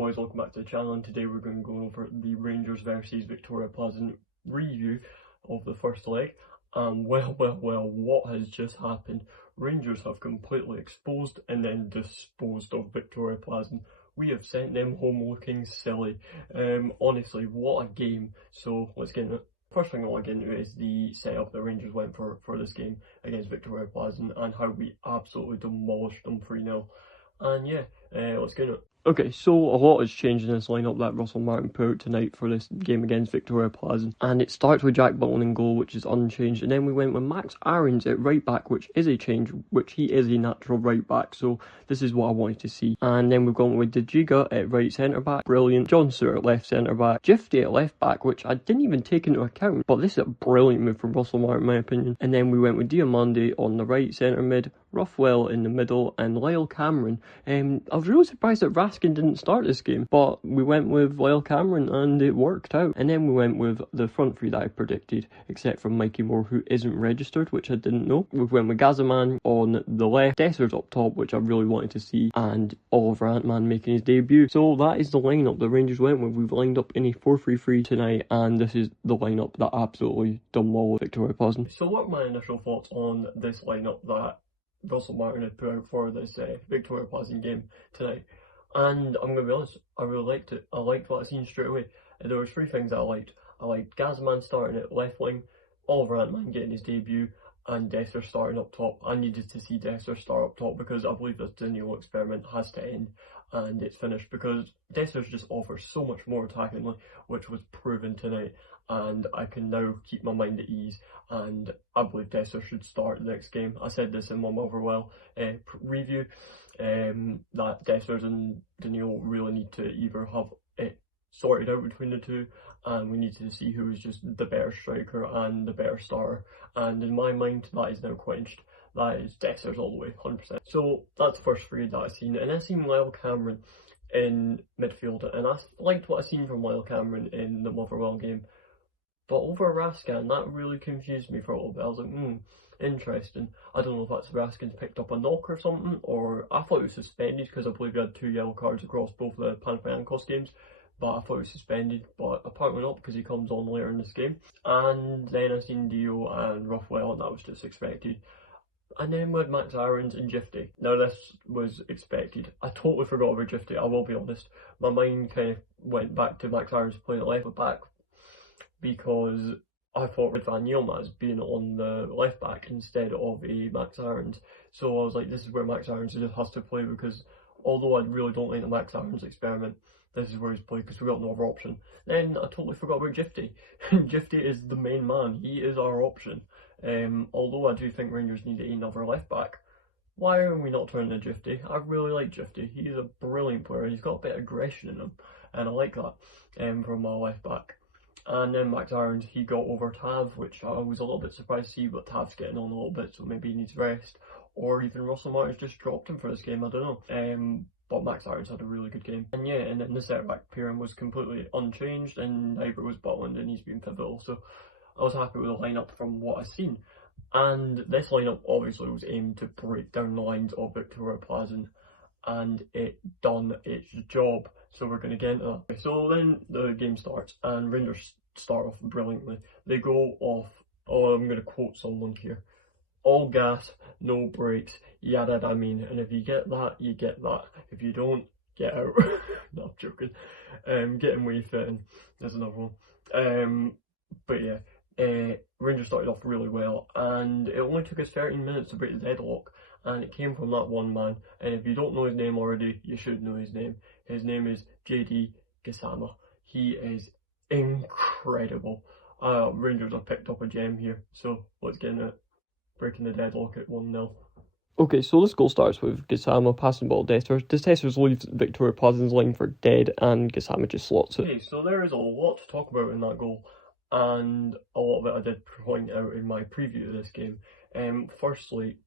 boys, welcome back to the channel, and today we're going to go over the Rangers versus Viktoria Plzen review of the first leg. Well, what has just happened? Rangers have completely exposed and then disposed of Viktoria Plzen. We have sent them home looking silly. Honestly, what a game. So let's get into it. First thing I want to get into is the setup that Rangers went for this game against Viktoria Plzen and how we absolutely demolished them 3-0. And yeah, let's get into it. Okay, so a lot has changed in this lineup that Russell Martin put out tonight for this game against Viktoria Plzen. And it starts with Jack Butland in goal, which is unchanged. And then we went with Max Aarons at right back, which is a change, which he is a natural right back. So this is what I wanted to see. And then we've gone with Dejiga at right centre back, brilliant. John Stewart at left centre back, Gifty at left back, which I didn't even take into account. But this is a brilliant move from Russell Martin, in my opinion. And then we went with Diamande on the right centre mid, Ruffwell in the middle, and Lyle Cameron. I was really surprised that Raskin didn't start this game, but we went with Lyle Cameron and it worked out. And then we went with the front three that I predicted, except for Mikey Moore, who isn't registered, which I didn't know. We went with Gazaman on the left, Dessers up top, which I really wanted to see, and Oliver Antman making his debut. So that is the lineup the Rangers went with. We've lined up in a 4-3-3 tonight, and this is the lineup that absolutely demolished Viktoria Plzen. So what are my initial thoughts on this lineup that Russell Martin had put out for this Viktoria Plzen game tonight? And I'm going to be honest, I really liked it. I liked what I seen straight away. There was three things that I liked. I liked Gazman starting at left wing, Oliver Antman getting his debut, and Dessers starting up top. I needed to see Dessers start up top because I believe this Danilo experiment has to end and it's finished, because Dessers just offers so much more attackingly, which was proven tonight. And I can now keep my mind at ease, and I believe Dessers should start the next game. I said this in my Motherwell review, that Dessers and Danilo really need to either have it sorted out between the two, and we need to see who is just the better striker and the better starter. And in my mind, that is now quenched. That is Dessers all the way, 100%. So that's the first three that I've seen, and I've seen Lyle Cameron in midfield, and I liked what I seen from Lyle Cameron in the Motherwell game. But over Raskin, that really confused me for a little bit. I was like, interesting. I don't know if that's Raskin's picked up a knock or something, or I thought he was suspended because I believe he had 2 yellow cards across both the Panathinaikos games. But I thought he was suspended, but apparently not, because he comes on later in this game. And then I seen Dio and Ruffwell, and that was just expected. And then we had Max Aarons and Gifty. Now this was expected. I totally forgot about Gifty, I will be honest. My mind kind of went back to Max Aarons playing at left back, because I thought with Van Yilmaz being on the left back instead of a Max Aarons. So I was like, this is where Max Aarons just has to play, because although I really don't like the Max Aarons experiment, this is where he's played because we got no other option. Then I totally forgot about Gifty. Gifty is the main man, he is our option. Although I do think Rangers need another left back. Why are we not turning to Gifty? I really like Gifty. He's a brilliant player. He's got a bit of aggression in him, and I like that from my left back. And then Max Aarons, he got over Tav, which I was a little bit surprised to see, but Tav's getting on a little bit, so maybe he needs rest. Or even Russell Martin's just dropped him for this game, I don't know. But Max Aarons had a really good game. And yeah, and then the centre back pairing was completely unchanged, and neither was Butland, and he's been pivotal. So I was happy with the lineup from what I've seen. And this lineup obviously was aimed to break down the lines of Viktoria Plzen, and it done its job. So we're going to get into that. So then the game starts, and Rangers start off brilliantly. They go off, I'm going to quote someone here, all gas, no brakes, yada I mean, and if you get that, you get that. If you don't, get out. No, I'm joking. Getting way fitting, there's another one. But yeah, Rangers started off really well, and it only took us 13 minutes to break the deadlock, and it came from that one man. And if you don't know his name already, you should know his name. His name is JD Gassama. He is incredible. Rangers have picked up a gem here, so let's get into it. Breaking the deadlock at 1-0. Okay, so this goal starts with Gassama passing the ball to Dessers. Dessers leaves Viktoria Plzen's line for dead, and Gassama just slots it. Okay, so there is a lot to talk about in that goal, and a lot of it I did point out in my preview of this game. Firstly,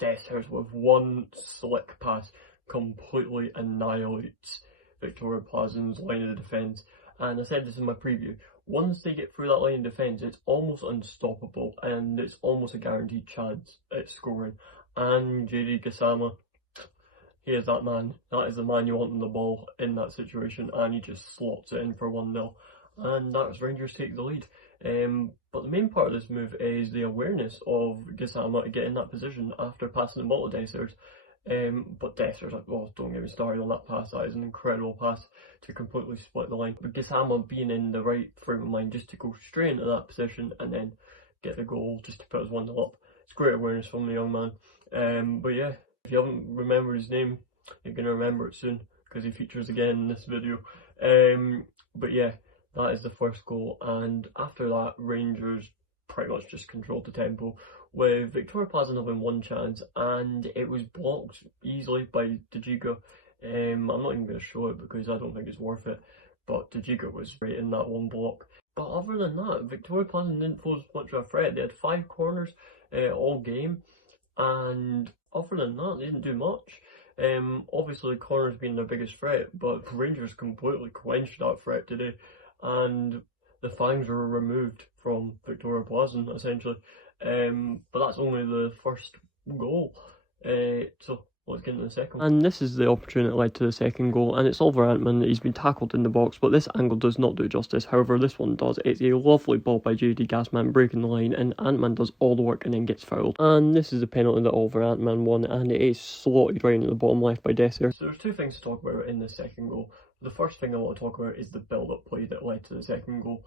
Dessers with one slick pass completely annihilates Viktoria Plzen's line of defence. And I said this in my preview, once they get through that line of defence, it's almost unstoppable, and it's almost a guaranteed chance at scoring. And JD Gassama, He is that man. That is the man you want on the ball in that situation, and he just slots it in for 1-0. And that's Rangers take the lead. But the main part of this move is the awareness of Gassama to get in that position after passing the ball to Dessers. But Dessers, well, don't get me started on that pass. That is an incredible pass to completely split the line. But Gassama being in the right frame of mind just to go straight into that position and then get the goal just to put us 1-0 up. It's great awareness from the young man. But yeah, if you haven't remembered his name, you're going to remember it soon because he features again in this video. But yeah, that is the first goal, and after that, Rangers pretty much just controlled the tempo, with Viktoria Plzen having one chance, and it was blocked easily by Djiga. I'm not even going to show it because I don't think it's worth it, but Djiga was right in that one block. But other than that, Viktoria Plzen didn't pose much of a threat. They had 5 corners all game, and other than that, they didn't do much. Obviously, corners being their biggest threat, but Rangers completely quenched that threat today, and the fangs were removed from Viktoria Plzen, essentially. But that's only the first goal. So let's get into the second. And this is the opportunity that led to the second goal, and it's Oliver Antman. He's been tackled in the box, but this angle does not do justice. However, this one does. It's a lovely ball by JD Gassman breaking the line, and Antman does all the work and then gets fouled. And this is the penalty that Oliver Antman won, and it is slotted right into the bottom left by Dessers. So there's 2 things to talk about in the second goal. The first thing I want to talk about is the build-up play that led to the second goal.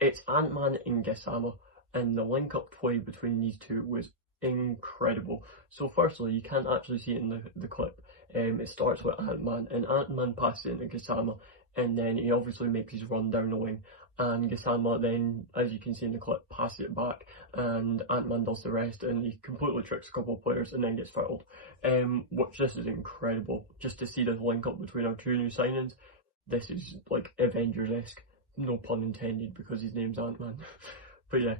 It's Antman and Gassama, and the link-up play between these two was incredible. So firstly, you can't actually see it in the clip. It starts with Antman, and Antman passes it into Gassama, and then he obviously makes his run down the wing, and Gassama then, as you can see in the clip, passes it back, and Antman does the rest, and he completely tricks a couple of players and then gets fouled. Which this is incredible, just to see the link up between our 2 new signings. This is like Avengers-esque, no pun intended because his name's Ant-Man. But yeah,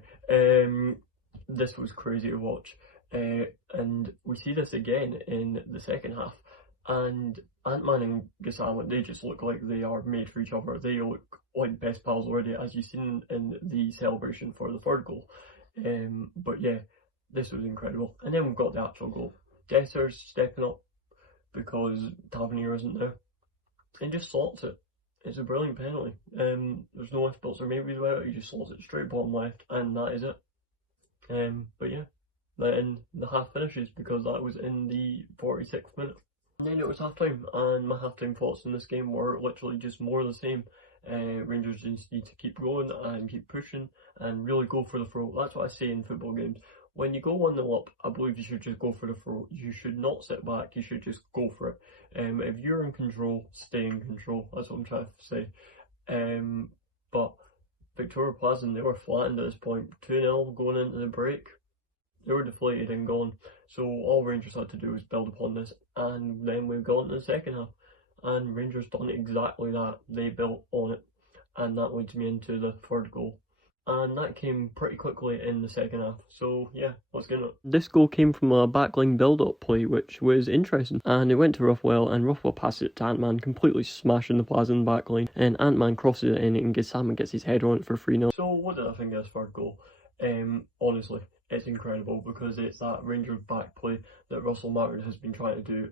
this was crazy to watch, and we see this again in the second half, and Ant-Man and Gassama, they just look like they are made for each other. They look like best pals already, as you've seen in the celebration for the third goal. But yeah, this was incredible. And then we've got the actual goal. Dessers stepping up because Tavernier isn't there, and just slots it. It's a brilliant penalty. There's no ifs, buts or maybes about it. He just slots it straight bottom left, and that is it. But yeah, then the half finishes because that was in the 46th minute. And then it was half time, and my half time thoughts in this game were literally just more of the same. Rangers just need to keep going and keep pushing and really go for the throw. That's what I say in football games. When you go 1-0 up, I believe you should just go for the throw. You should not sit back, you should just go for it. If you're in control, stay in control. That's what I'm trying to say. But Viktoria Plzen, they were flattened at this point. 2-0 going into the break. They were deflated and gone. So all Rangers had to do was build upon this, and then we've gone to the second half. And Rangers done exactly that. They built on it, and that leads me into the third goal. And that came pretty quickly in the second half. So yeah, let's get it. This goal came from a backline build-up play, which was interesting. And it went to Ruffwell, and Ruffwell passes it to Antman, completely smashing the Plzen backline. And Antman crosses it in, and Gassama gets his head on it for 3-0. So what did I think of this third goal? Honestly, it's incredible because it's that Rangers back play that Russell Martin has been trying to do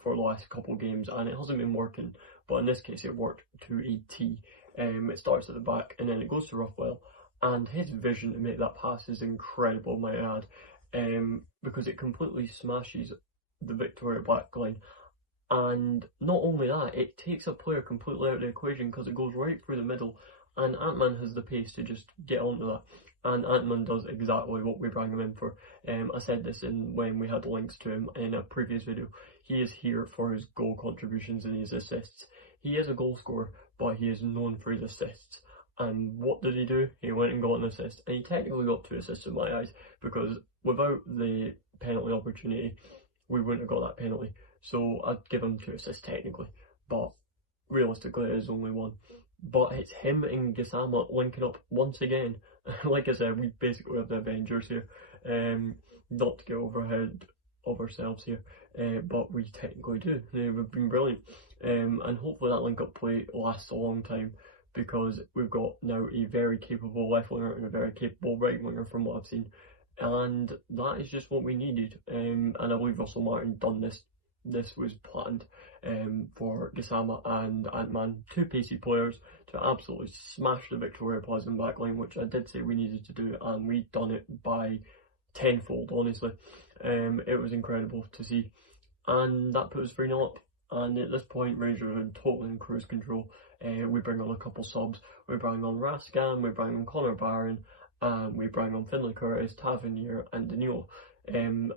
for the last couple of games, and it hasn't been working. But in this case, it worked to a T. It starts at the back, and then it goes to Ruffwell. And his vision to make that pass is incredible, might I add, because it completely smashes the Viktoria backline. And not only that, it takes a player completely out of the equation because it goes right through the middle, and Antman has the pace to just get onto that. And Antman does exactly what we bring him in for. I said this when we had links to him in a previous video. He is here for his goal contributions and his assists. He is a goal scorer, but he is known for his assists. And what did he do? He went and got an assist. And he technically got 2 assists in my eyes, because without the penalty opportunity, we wouldn't have got that penalty. So I'd give him 2 assists technically, but realistically it is only 1. But it's him and Gassama linking up once again. Like I said, we basically have the Avengers here. Not to get overhead of ourselves here, but we technically do. We've been brilliant. And hopefully that link-up play lasts a long time, because we've got now a very capable left winger and a very capable right winger from what I've seen. And that is just what we needed. And I believe Russell Martin done this this was planned for Gassama and Ant-Man, two pacey players, to absolutely smash the Viktoria Plzen backline, which I did say we needed to do, and we'd done it by tenfold, honestly. It was incredible to see, and that put us 3-0 up. And at this point, Rangers are totally in cruise control. We bring on a couple subs. We bring on Raskan, we bring on Connor Barron, we bring on Finlay Curtis, Tavernier, and Danilo. And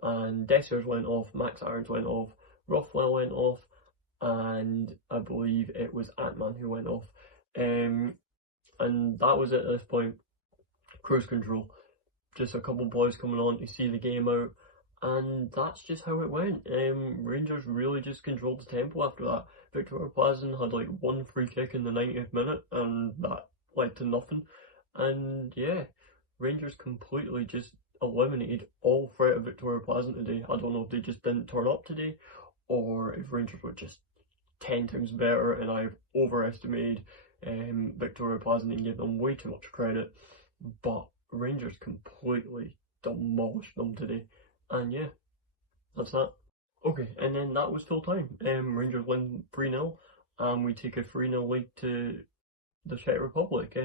Dessers went off, Max Irons went off, Rothwell went off, and I believe it was Ant-Man who went off. And that was it at this point. Cruise control. Just a couple boys coming on to see the game out, and that's just how it went. Rangers really just controlled the tempo after that. Viktoria Plzen had like one free kick in the 90th minute, and that led to nothing. And yeah, Rangers completely just eliminated all threat of Viktoria Plzen today. I don't know if they just didn't turn up today, or if Rangers were just 10 times better and I've overestimated Viktoria Plzen and gave them way too much credit. But Rangers completely demolished them today. And yeah, that's that. Okay, and then that was full time. Rangers win 3-0, and we take a 3-0 lead to the Czech Republic.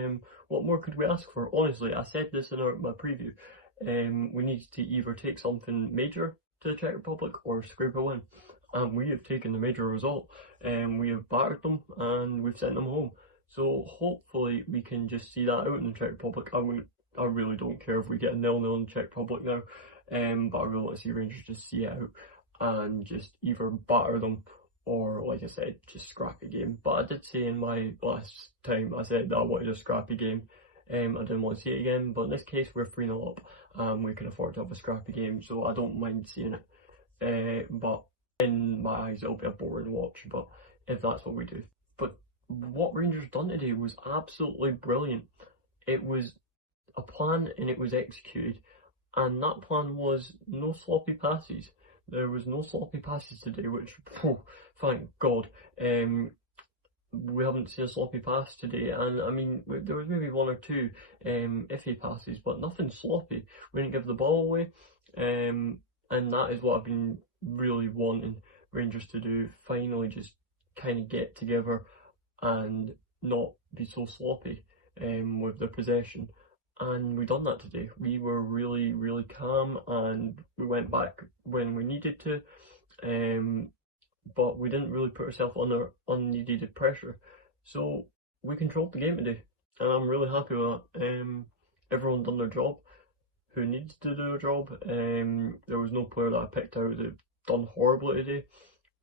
What more could we ask for? Honestly, I said this in my preview. We needed to either take something major to the Czech Republic or scrape a win. And we have taken the major result. We have battered them and we've sent them home. So hopefully we can just see that out in the Czech Republic. I really don't care if we get a 0-0 in the Czech Republic now. But I really want to see Rangers just see it out and just either batter them or, like I said, just scrap a game. But I did say in my last time, I said that I wanted a scrappy game. I didn't want to see it again, but in this case we're 3-0 up. We can afford to have a scrappy game, so I don't mind seeing it. But in my eyes it'll be a boring watch, but if that's what we do. But what Rangers done today was absolutely brilliant. It was a plan and it was executed. And that plan was no sloppy passes. There was no sloppy passes today, which, thank God. We haven't seen a sloppy pass today, and I mean, there was maybe one or two iffy passes, but nothing sloppy. We didn't give the ball away, and that is what I've been really wanting Rangers to do. Finally, just kind of get together and not be so sloppy with their possession. And we done that today. We were really, really calm, and we went back when we needed to, but we didn't really put ourselves under unneeded pressure. So we controlled the game today, and I'm really happy with that. Everyone done their job who needs to do their job. There was no player that I picked out that done horribly today,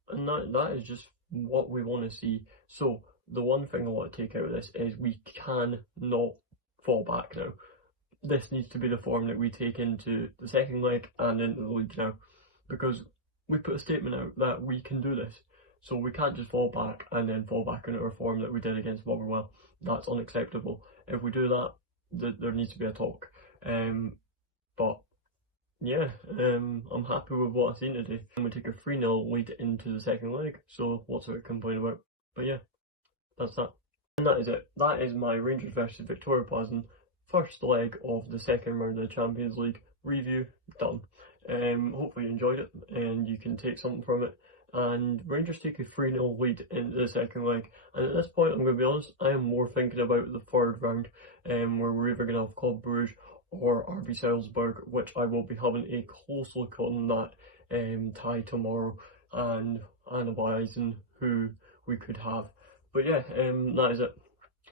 and that is just what we want to see. So the one thing I want to take out of this is we cannot fall back now. This needs to be the form that we take into the second leg and into the league now, because we put a statement out that we can do this. So we can't just fall back and then fall back into our form that we did against Motherwell. That's unacceptable. If we do that, there needs to be a talk. But yeah, I'm happy with what I've seen today. And we take a 3-0 lead into the second leg, so what's there to complain about? But yeah, that's that. And that is it. That is my Rangers versus Viktoria Plzen first leg of the second round of the Champions League review done. Hopefully you enjoyed it and you can take something from it. And Rangers take a 3-0 lead into the second leg. And at this point, I'm going to be honest, I am more thinking about the third round, where we're either going to have Club Brugge or RB Salzburg, which I will be having a close look on that tie tomorrow, and analysing who we could have. But yeah, that is it.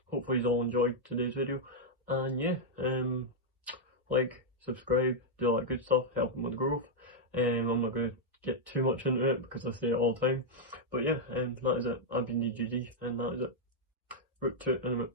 Hopefully you all enjoyed today's video. And yeah, like, subscribe, do all that good stuff, helping with growth. I'm not going to get too much into it because I say it all the time. But yeah, that is it. I've been DGD, and that is it. Root to it in a minute.